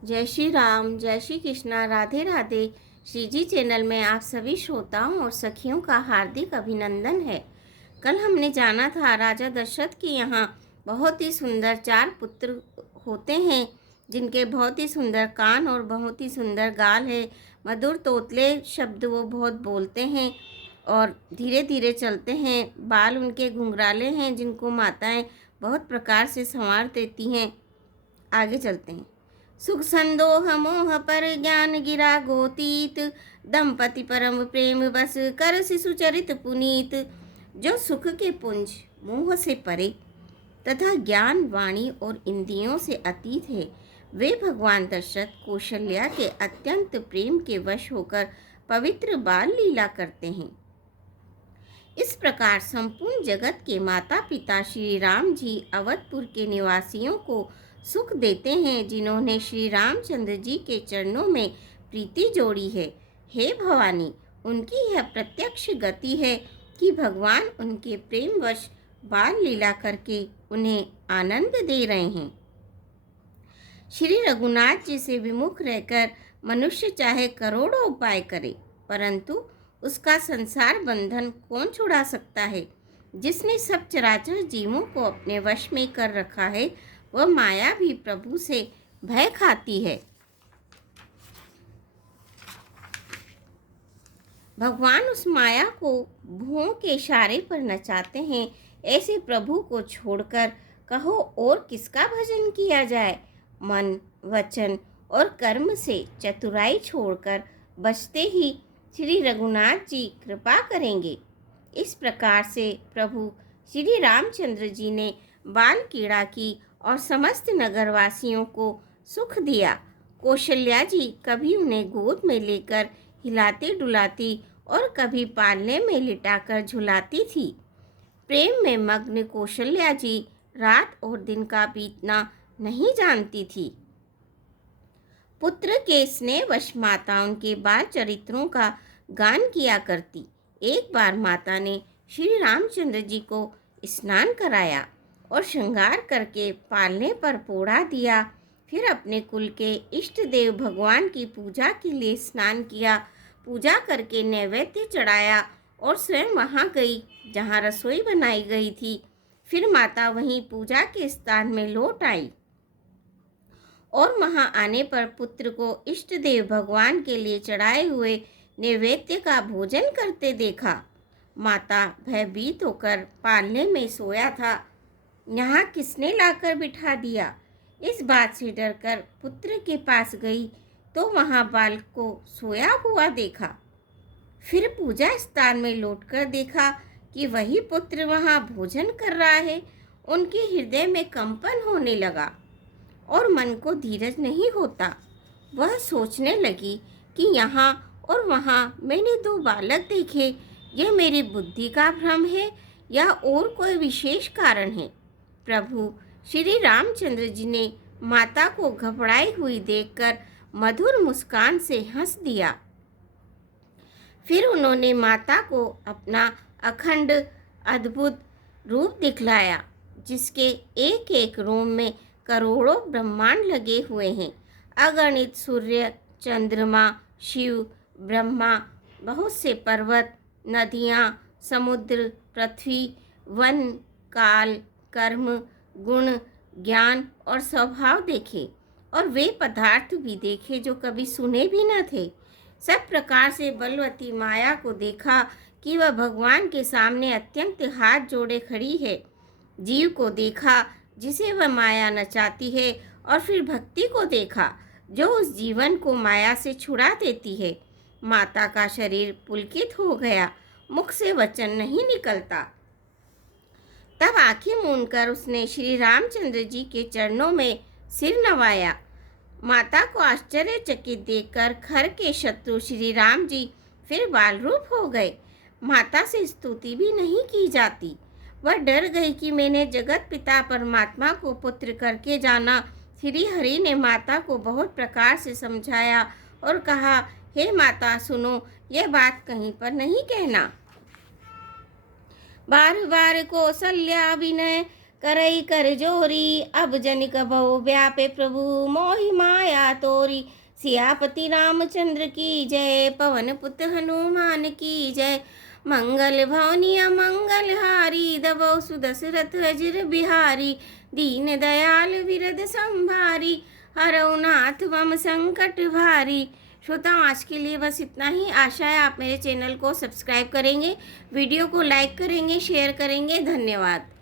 जय श्री राम, जय श्री कृष्णा, राधे राधे। श्री जी चैनल में आप सभी श्रोताओं और सखियों का हार्दिक अभिनंदन है। कल हमने जाना था राजा दशरथ के यहाँ बहुत ही सुंदर 4 पुत्र होते हैं, जिनके बहुत ही सुंदर कान और बहुत ही सुंदर गाल है। मधुर तोतले शब्द वो बहुत बोलते हैं और धीरे धीरे चलते हैं। बाल उनके घुंघराले हैं, जिनको माताएं बहुत प्रकार से संवार देती हैं। आगे चलते हैं। सुख संदोह मोह पर ज्ञान गिरा गोतीत, दंपति परम प्रेम बस कर शिशु चरित पुनीत। जो सुख के पुंज मोह से परे तथा ज्ञान वाणी और इंद्रियों से अतीत है, वे भगवान दशरथ कौशल्या के अत्यंत प्रेम के वश होकर पवित्र बाल लीला करते हैं। इस प्रकार संपूर्ण जगत के माता पिता श्री राम जी अवधपुर के निवासियों को सुख देते हैं, जिन्होंने श्री रामचंद्र जी के चरणों में प्रीति जोड़ी है। हे भवानी, उनकी यह प्रत्यक्ष गति है कि भगवान उनके प्रेमवश बाल लीला करके उन्हें आनंद दे रहे हैं। श्री रघुनाथ जी से विमुख रहकर मनुष्य चाहे करोड़ों उपाय करे, परंतु उसका संसार बंधन कौन छुड़ा सकता है। जिसने सब चराचर जीवों को अपने वश में कर रखा है, वह माया भी प्रभु से भय खाती है। भगवान उस माया को भुवों के इशारे पर नचाते हैं। ऐसे प्रभु को छोड़कर कहो और किसका भजन किया जाए। मन, वचन और कर्म से चतुराई छोड़कर बचते ही श्री रघुनाथ जी कृपा करेंगे। इस प्रकार से प्रभु श्री रामचंद्र जी ने बाल क्रीड़ा की और समस्त नगरवासियों को सुख दिया। कौशल्या जी कभी उन्हें गोद में लेकर हिलाती डुलाती और कभी पालने में लिटाकर झुलाती थी। प्रेम में मग्न कौशल्या जी रात और दिन का बीतना नहीं जानती थी। पुत्र के स्नेहवश माता उनके बाल चरित्रों का गान किया करती। एक बार माता ने श्री रामचंद्र जी को स्नान कराया और श्रृंगार करके पालने पर पोढ़ा दिया। फिर अपने कुल के इष्ट देव भगवान की पूजा के लिए स्नान किया। पूजा करके नैवेद्य चढ़ाया और स्वयं वहाँ गई जहाँ रसोई बनाई गई थी। फिर माता वहीं पूजा के स्थान में लौट आई और वहाँ आने पर पुत्र को इष्ट देव भगवान के लिए चढ़ाए हुए नैवेद्य का भोजन करते देखा। माता भयभीत होकर पालने में सोया था, यहाँ किसने लाकर बिठा दिया। इस बात से डरकर पुत्र के पास गई तो वहाँ बालक को सोया हुआ देखा। फिर पूजा स्थान में लौटकर देखा कि वही पुत्र वहाँ भोजन कर रहा है। उनके हृदय में कंपन होने लगा और मन को धीरज नहीं होता। वह सोचने लगी कि यहाँ और वहाँ मैंने 2 बालक देखे। यह मेरी बुद्धि का भ्रम है या और कोई विशेष कारण है। प्रभु श्री रामचंद्र जी ने माता को घबराई हुई देखकर मधुर मुस्कान से हंस दिया। फिर उन्होंने माता को अपना अखंड अद्भुत रूप दिखलाया, जिसके एक एक रोम में करोड़ों ब्रह्मांड लगे हुए हैं। अगणित सूर्य, चंद्रमा, शिव, ब्रह्मा, बहुत से पर्वत, नदियाँ, समुद्र, पृथ्वी, वन, काल, कर्म, गुण, ज्ञान और स्वभाव देखे और वे पदार्थ भी देखे जो कभी सुने भी न थे। सब प्रकार से बलवती माया को देखा कि वह भगवान के सामने अत्यंत हाथ जोड़े खड़ी है। जीव को देखा जिसे वह माया नचाती है और फिर भक्ति को देखा जो उस जीवन को माया से छुड़ा देती है। माता का शरीर पुलकित हो गया, मुख से वचन नहीं निकलता। तब आंखें मूंदकर उसने श्री रामचंद्र जी के चरणों में सिर नवाया। माता को आश्चर्यचकित देखकर खर के शत्रु श्री राम जी फिर बाल रूप हो गए। माता से स्तुति भी नहीं की जाती। वह डर गई कि मैंने जगत पिता परमात्मा को पुत्र करके जाना। श्री हरि ने माता को बहुत प्रकार से समझाया और कहा, हे माता सुनो, यह बात कहीं पर नहीं कहना। बार बार कौशल्या विनय करई कर जोरी, अब जनिक भव व्यापे प्रभु मोहि माया सदा तोरी। सियापति रामचंद्र की जय, पवन पुत्र हनुमान की जय। मंगल भवनी मंगल हारी, दबौ सुदशरथ अजिर बिहारी। दीन दयाल विरद संभारी, हरौ नाथ मम संकट भारी। श्रोताओं, आज के लिए बस इतना ही। आशा है आप मेरे चैनल को सब्सक्राइब करेंगे, वीडियो को लाइक करेंगे, शेयर करेंगे। धन्यवाद।